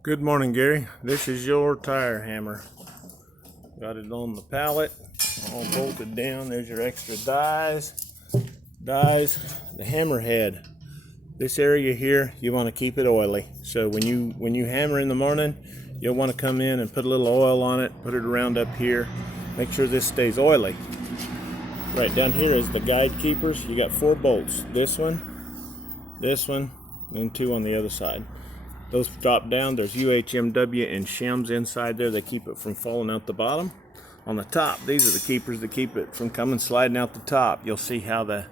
Good morning, Gary. This is your tire hammer. Got it on the pallet, all bolted down. There's your extra dies. The hammer head. This area here, you want to keep it oily. So when you hammer in the morning, you'll want to come in and put a little oil on it, put it around up here. Make sure this stays oily. Right down here is the guide keepers. You got 4 bolts. This one, and 2 on the other side. Those drop down. There's UHMW and shims inside there. They keep it from falling out the bottom. On the top, these are the keepers that keep it from coming sliding out the top. You'll see how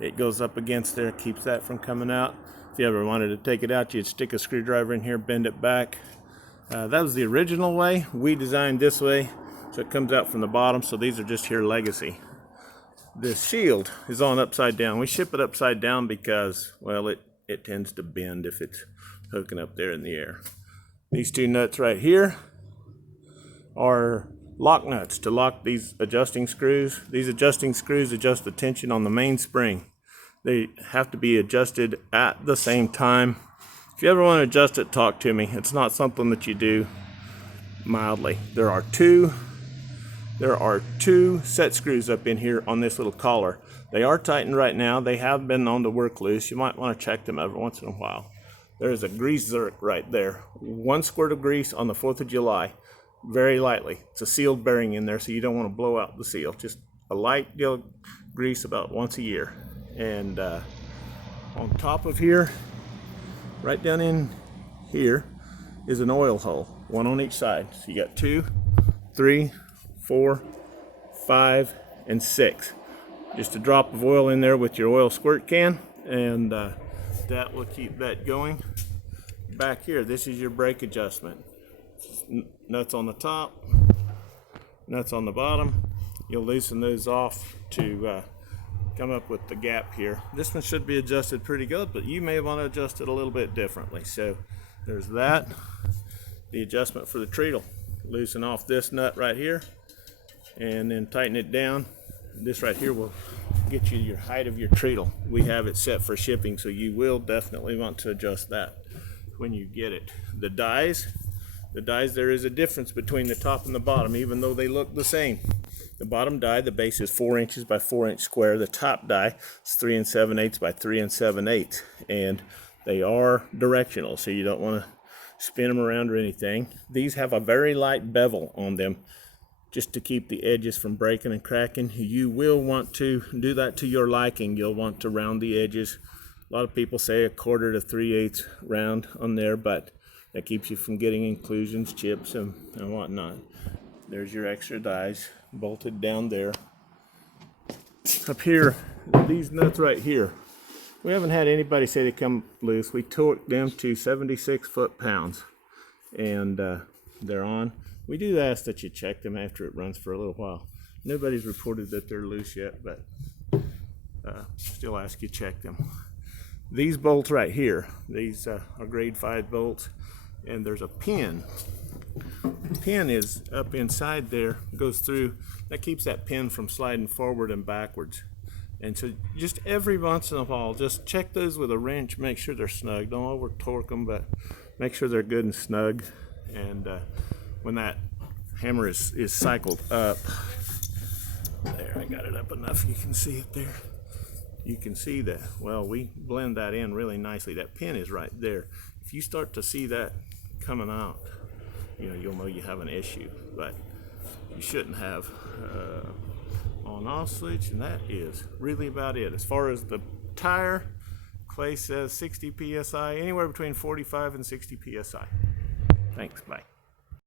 it goes up against there, keeps that from coming out. If you ever wanted to take it out, you'd stick a screwdriver in here, bend it back. That was the original way. We designed this way, so it comes out from the bottom. So these are just here legacy. The shield is on upside down. We ship it upside down because, well, it tends to bend if it's hooking up there in the air. These 2 nuts right here are lock nuts to lock these adjusting screws. These adjusting screws adjust the tension on the main spring. They have to be adjusted at the same time. If you ever want to adjust it, talk to me. It's not something that you do mildly. There are two set screws up in here on this little collar. They are tightened right now. They have been known to work loose. You might want to check them every once in a while. There's a grease zerk right there. 1 squirt of grease on the 4th of July. Very lightly. It's a sealed bearing in there, so you don't want to blow out the seal. Just a light deal of grease about once a year. And on top of here, right down in here, is an oil hole. 1 on each side. So you got 2, 3, 4, 5, and 6. Just a drop of oil in there with your oil squirt can, and that will keep that going. Back here, this is your brake adjustment. Nuts on the top, nuts on the bottom. You'll loosen those off to come up with the gap here. This one should be adjusted pretty good, but you may want to adjust it a little bit differently. So there's that. The adjustment for the treadle. Loosen off this nut right here and then tighten it down. This right here will get you your height of your treadle. We have it set for shipping, so you will definitely want to adjust that when you get it. The dies, there is a difference between the top and the bottom, even though they look the same. The bottom die, the base is 4 inches by 4 inch square. The top die is 3 7/8 by 3 7/8, and they are directional, so you don't want to spin them around or anything. These have a very light bevel on them, just to keep the edges from breaking and cracking. You will want to do that to your liking. You'll want to round the edges. A lot of people say 1/4 to 3/8 round on there, but that keeps you from getting inclusions, chips, and whatnot. There's your extra dies bolted down there. Up here, these nuts right here, we haven't had anybody say they come loose. We torqued them to 76 foot-pounds, and they're on. We do ask that you check them after it runs for a little while. Nobody's reported that they're loose yet, but still ask you check them. These bolts right here, these are grade 5 bolts, and there's a pin. The pin is up inside there, goes through. That keeps that pin from sliding forward and backwards. And so just every once in a while, just check those with a wrench, make sure they're snug. Don't over torque them, but make sure they're good and snug. And when that hammer is cycled up, there, I got it up enough you can see it there. You can see that, well, we blend that in really nicely. That pin is right there. If you start to see that coming out, you'll know you have an issue, but you shouldn't have. On-off switch, and that is really about it. As far as the tire, Clay says 60 psi, anywhere between 45 and 60 psi. Thanks, bye.